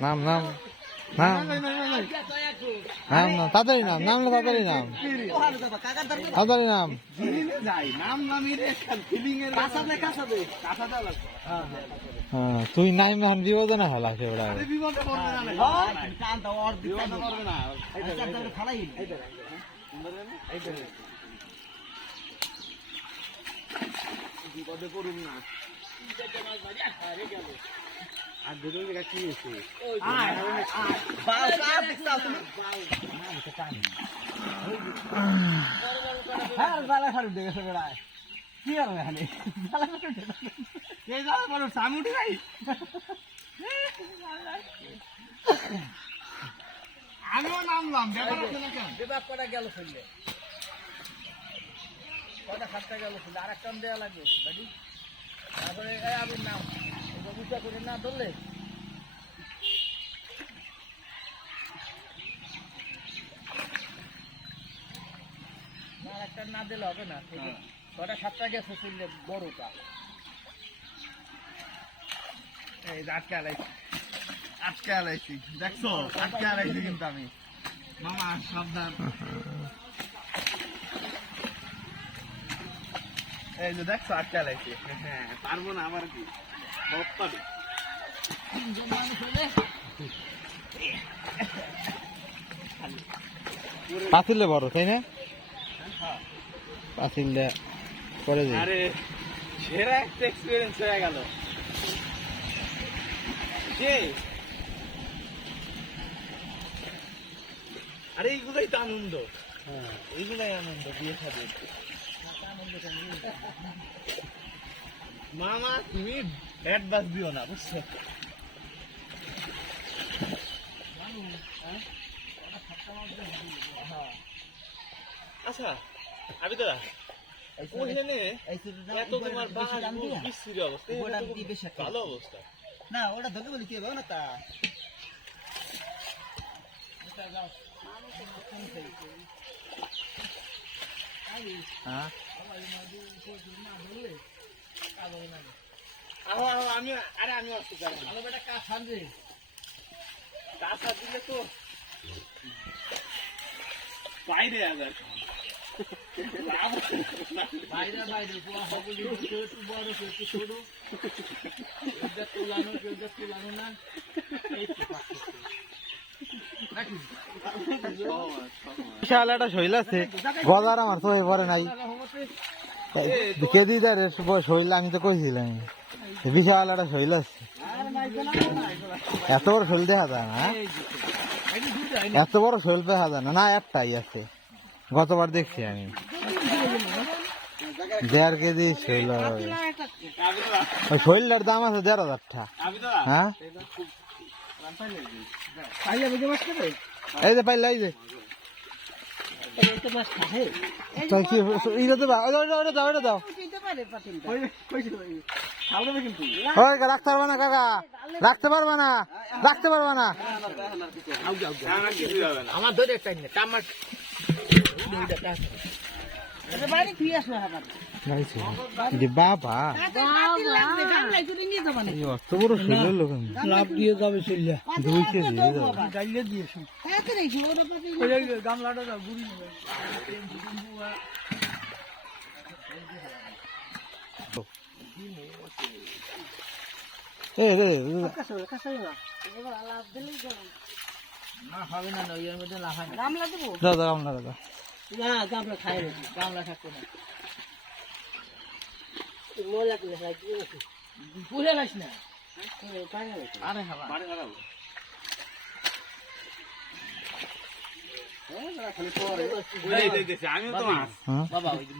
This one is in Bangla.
নাম নাম নাম। নাম নাম, তাড়াতাড়ি নাম নাম না তাড়াতাড়ি নাম। তাড়াতাড়ি নাম। হ্যাঁ তুই এখন বিপদ না হলা সেগুলা আমিও নামলাম ব্যাপার আছে না কেন? বিভাগ কটা গেল ফেললে কটা সাতটা গেল ফেললে আর একটা দেওয়া লাগবে বাড়ি? তারপরে এই আবির নাম করে না ধরলে? একটা না দিলে হবে না কটা সাতটা গেছে বড়টা। এই আটকে আলাইছি। আটকে আলাইছি। দেখছ? আটকে আলাইছি কিন্তু আমি। মামা সাবধান। এই যে দেখছ আটকে আলাইছি। হ্যাঁ পারব না আমার কি? পাবে পাতিলে বড়, তাই না? পাতিলে পরে যাই। আরে, সেরা একটা এক্সপিরিয়েন্স হয়ে গেল। কে? আরে, এইগুলাই তো আনন্দ। এইগুলাই আনন্দ, বিয়ে খাবে। মামা, তুমি বাস দিও না, বুঝছ? আচ্ছা আমি দাদা ওখানে এত তোমার বাহার বিশ্রী অবস্থা। ভালো অবস্থা। না ওটা ধরতে বলি কি হবে না তা? হ্যাঁ? আমি আরে আমি পারি ভালো বেটা কাজ থামবে। টাকা দিলে তো বাইরে আবার। বাইরে বাইরে একটু বড় একটু ছোট। তোলানো এটা তোলানো না। তো পাচ্ছে। নাকি বিশাল একটা শৈল আছে। গজার আমার তো পরে নাই। কে দি শৈল আমি তো কইছিলাম। বিশাল একটা শৈল আছে। এত বড় শৈল দেখা যায় না হ্যাঁ? এত বড় শৈল দেখা যায় না না, একটাই আছে। গতবার দেখছি আমি। দেড় কেজি শৈল। ওই শৈলটার দাম আছে দেড় হাজার টাকা হ্যাঁ? এই যে পাইলে, এই যে। দাও দাও। রাখতে পারবে না কাকা রাখতে পারবে না রাখতে পারবে না। আমার কিছু যাবে না আমার ধরে একটা নে কামার দুইটা কাজ এটা বাড়ি তুই আসবে হাবার গাইছে যে বাবা। অত বড় শৈল লোক লাভ দিয়ে যাবে চলিয়া দুই কেজি গাইলে দিয়েছ গামলাটা এই রে না হবে না নইয়ের মধ্যে লাভ হয় না। গামলা দেবো? দাও দাও আমরা দাও না গামলা খাই রেখি গামলা থাকবে না। মোলা করে খাই পুরে লাইস না। আরে হাবা। হারাবো বাবা আমিও তো বাবা